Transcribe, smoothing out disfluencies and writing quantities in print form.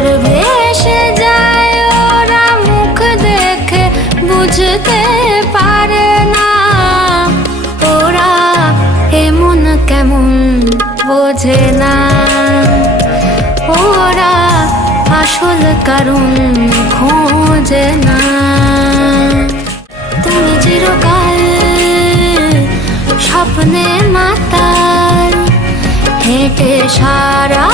আর ভেসে যায় ওরা মুখ দেখে বুঝতে পারে না। ওরা এমন কেমন বোঝে না, ওরা আসল কারণ খোঁজে না। তুমি চিরকাল স্বপ্নে মাতাল, হেঁটে সারা